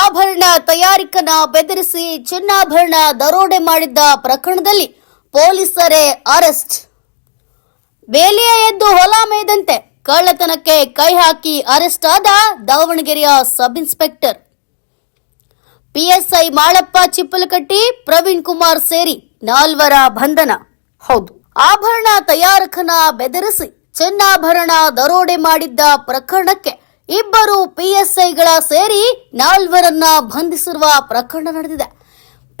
ಆಭರಣ ತಯಾರಕನ ಬೆದರಿಸಿ ಚಿನ್ನಾಭರಣ ದರೋಡೆ ಮಾಡಿದ್ದ ಪ್ರಕರಣದಲ್ಲಿ ಪೊಲೀಸರೇ ಅರೆಸ್ಟ್. ಬೇಲಿಯ ಎದ್ದು ಹೊಲ ಮೇಯ್ದಂತೆ ಕಳ್ಳತನಕ್ಕೆ ಕೈ ಹಾಕಿ ಅರೆಸ್ಟ್ ಆದ ದಾವಣಗೆರೆಯ sub inspector. PSI Malappa Chippalakatti, Praveen Kumar ಸೇರಿ 4 ಬಂಧನ. ಹೌದು, ಆಭರಣ ತಯಾರಕನ ಬೆದರಿಸಿ ಚಿನ್ನಾಭರಣ ದರೋಡೆ ಮಾಡಿದ್ದ ಪ್ರಕರಣಕ್ಕೆ 2 ಪಿಎಸ್ಐಗಳ ಸೇರಿ 4ರನ್ನ ಬಂಧಿಸಿರುವ ಪ್ರಕರಣ ನಡೆದಿದೆ.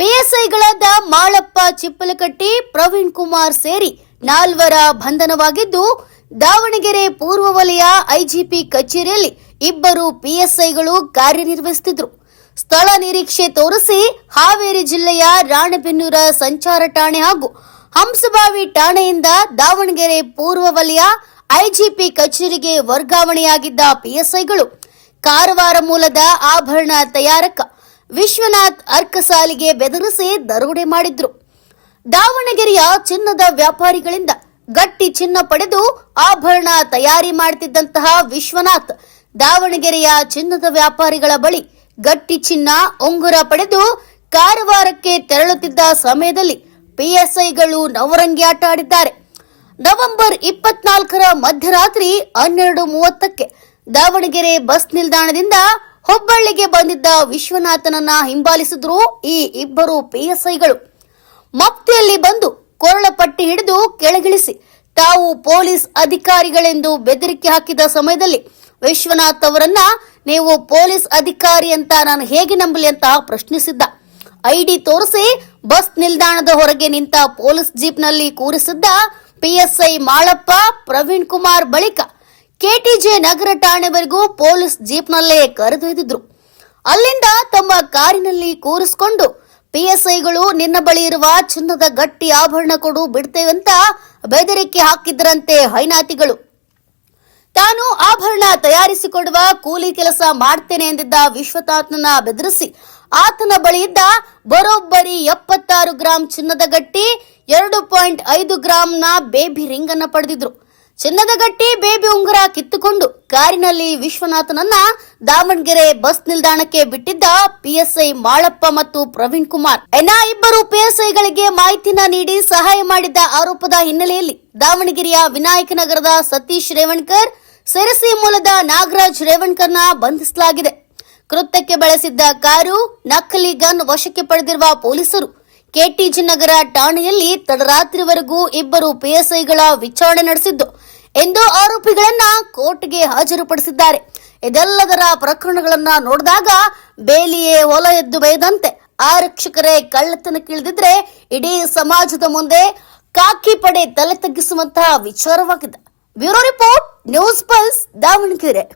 ಪಿಎಸ್ಐಗಳಾದ ಮಾಳಪ್ಪ ಚಿಪ್ಪಲಕಟ್ಟಿ, ಪ್ರವೀಣ್ ಕುಮಾರ್ ಸೇರಿ 4ರ ಬಂಧನವಾಗಿದ್ದು, ದಾವಣಗೆರೆ ಪೂರ್ವ ವಲಯ ಐಜಿಪಿ ಕಚೇರಿಯಲ್ಲಿ 2 ಪಿಎಸ್ಐಗಳು ಕಾರ್ಯನಿರ್ವಹಿಸುತ್ತಿದ್ದರು. ಸ್ಥಳ ನಿರೀಕ್ಷೆ ತೋರಿಸಿ ಹಾವೇರಿ ಜಿಲ್ಲೆಯ ರಾಣೆಬೆನ್ನೂರ ಸಂಚಾರ ಠಾಣೆ ಹಾಗೂ ಹಂಸಬಾವಿ ಠಾಣೆಯಿಂದ ದಾವಣಗೆರೆ ಪೂರ್ವ ವಲಯ ಐಜಿಪಿ ಕಚೇರಿಗೆ ವರ್ಗಾವಣೆಯಾಗಿದ್ದ ಪಿಎಸ್ಐಗಳು ಕಾರವಾರ ಮೂಲದ ಆಭರಣ ತಯಾರಕ ವಿಶ್ವನಾಥ್ ಅರ್ಕಸಾಲಿಗೆ ಬೆದರಿಸಿ ದರೋಡೆ ಮಾಡಿದ್ರು. ದಾವಣಗೆರೆಯ ಚಿನ್ನದ ವ್ಯಾಪಾರಿಗಳಿಂದ ಗಟ್ಟಿ ಚಿನ್ನ ಪಡೆದು ಆಭರಣ ತಯಾರಿ ಮಾಡುತ್ತಿದ್ದಂತಹ ವಿಶ್ವನಾಥ್ ದಾವಣಗೆರೆಯ ಚಿನ್ನದ ವ್ಯಾಪಾರಿಗಳ ಬಳಿ ಗಟ್ಟಿ ಚಿನ್ನ, ಉಂಗುರ ಪಡೆದು ಕಾರವಾರಕ್ಕೆ ತೆರಳುತ್ತಿದ್ದ ಸಮಯದಲ್ಲಿ ಪಿಎಸ್ಐಗಳು ನವರಂಗಿ ಆಟ ಆಡಿದ್ದಾರೆ. ನವೆಂಬರ್ 24ರ ಮಧ್ಯರಾತ್ರಿ 12:30ಕ್ಕೆ ದಾವಣಗೆರೆ ಬಸ್ ನಿಲ್ದಾಣದಿಂದ ಹುಬ್ಬಳ್ಳಿಗೆ ಬಂದಿದ್ದ ವಿಶ್ವನಾಥನನ್ನ ಹಿಂಬಾಲಿಸಿದ್ರು ಈ 2 ಪಿಎಸ್ಐಗಳು. ಮಫ್ತಿಯಲ್ಲಿ ಬಂದು ಕೊರಳ ಪಟ್ಟಿ ಹಿಡಿದು ಕೆಳಗಿಳಿಸಿ ತಾವು ಪೊಲೀಸ್ ಅಧಿಕಾರಿಗಳೆಂದು ಬೆದರಿಕೆ ಹಾಕಿದ ಸಮಯದಲ್ಲಿ ವಿಶ್ವನಾಥ್ ಅವರನ್ನ ನೀವು ಪೊಲೀಸ್ ಅಧಿಕಾರಿ ಅಂತ ನಾನು ಹೇಗೆ ನಂಬಲಿ ಅಂತ ಪ್ರಶ್ನಿಸಿದ್ದ. ಐಡಿ ತೋರಿಸಿ ಬಸ್ ನಿಲ್ದಾಣದ ಹೊರಗೆ ನಿಂತ ಪೊಲೀಸ್ ಜೀಪ್ನಲ್ಲಿ ಕೂರಿಸಿದ್ದ ಪಿಎಸ್ಐ ಮಾಳಪ್ಪ, ಪ್ರವೀಣ್ ಕುಮಾರ್ ಬಳಿಕ ಕೆಟಿಜೆ ನಗರ ಠಾಣೆವರೆಗೂ ಪೊಲೀಸ್ ಜೀಪ್ನಲ್ಲೇ ಕರೆದೊಯ್ದಿದ್ರು. ಅಲ್ಲಿಂದ ತಮ್ಮ ಕಾರಿನಲ್ಲಿ ಕೂರಿಸಿಕೊಂಡು ಪಿಎಸ್ಐಗಳು ನಿನ್ನ ಬಳಿ ಇರುವ ಚಿನ್ನದ ಗಟ್ಟಿ ಆಭರಣ ಕೊಡು, ಬಿಡ್ತೇವಂತ ಬೆದರಿಕೆ ಹಾಕಿದ್ರಂತೆ ಹೈನಾತಿಗಳು. ತಾನು ಆಭರಣ ತಯಾರಿಸಿಕೊಡುವ ಕೂಲಿ ಕೆಲಸ ಮಾಡ್ತೇನೆ ಎಂದಿದ್ದ ವಿಶ್ವನಾಥ್ನನ್ನ ಬೆದರಿಸಿ ಆತನ ಬಳಿ ಇದ್ದ ಬರೋಬ್ಬರಿ 76 ಗ್ರಾಂ ಚಿನ್ನದ ಗಟ್ಟಿ, 2.5 ಗ್ರಾಂನ ಬೇಬಿ ರಿಂಗ್ ಅನ್ನ ಪಡೆದಿದ್ರು. ಚಿನ್ನದ ಗಟ್ಟಿ, ಬೇಬಿ ಉಂಗುರ ಕಿತ್ತುಕೊಂಡು ಕಾರಿನಲ್ಲಿ ವಿಶ್ವನಾಥನನ್ನ ದಾವಣಗೆರೆ ಬಸ್ ನಿಲ್ದಾಣಕ್ಕೆ ಬಿಟ್ಟಿದ್ದ ಪಿಎಸ್ಐ ಮಾಳಪ್ಪ ಮತ್ತು ಪ್ರವೀಣ್ ಕುಮಾರ್. 2 ಪಿಎಸ್ಐಗಳಿಗೆ ಮಾಹಿತಿನ ನೀಡಿ ಸಹಾಯ ಮಾಡಿದ್ದ ಆರೋಪದ ಹಿನ್ನೆಲೆಯಲ್ಲಿ ದಾವಣಗೆರೆಯ ವಿನಾಯಕನಗರದ ಸತೀಶ್ ರೇವಣ್ಕರ್, ಸಿರಸಿ ಮೂಲದ ನಾಗರಾಜ್ ರೇವಣ್ಕರ್ನ ಬಂಧಿಸಲಾಗಿದೆ. ಕೃತ್ಯಕ್ಕೆ ಬಳಸಿದ್ದ ಕಾರು, ನಕಲಿ ಗನ್ ವಶಕ್ಕೆ ಪಡೆದಿರುವ ಪೊಲೀಸರು ಕೆಟಿಜಿ ನಗರ ಠಾಣೆಯಲ್ಲಿ ತಡರಾತ್ರಿವರೆಗೂ 2 ಪಿಎಸ್ಐಗಳ ವಿಚಾರಣೆ ನಡೆಸಿದ್ದು ಎಂದು ಆರೋಪಿಗಳನ್ನ ಕೋರ್ಟ್ಗೆ ಹಾಜರುಪಡಿಸಿದ್ದಾರೆ. ಇದೆಲ್ಲದರ ಪ್ರಕರಣಗಳನ್ನ ನೋಡಿದಾಗ ಬೇಲಿಯೇ ಹೊಲ ಎದ್ದು ಬೇಯದಂತೆ ಆರಕ್ಷಕರೇ ಕಳ್ಳತನಕ್ಕಿಳಿದಿದ್ರೆ ಇಡೀ ಸಮಾಜದ ಮುಂದೆ ಕಾಕಿ ಪಡೆ ತಲೆ ತಗ್ಗಿಸುವಂತಹ ವಿಚಾರವಾಗಿದೆ. Bureau report, news pulse, Davanagere.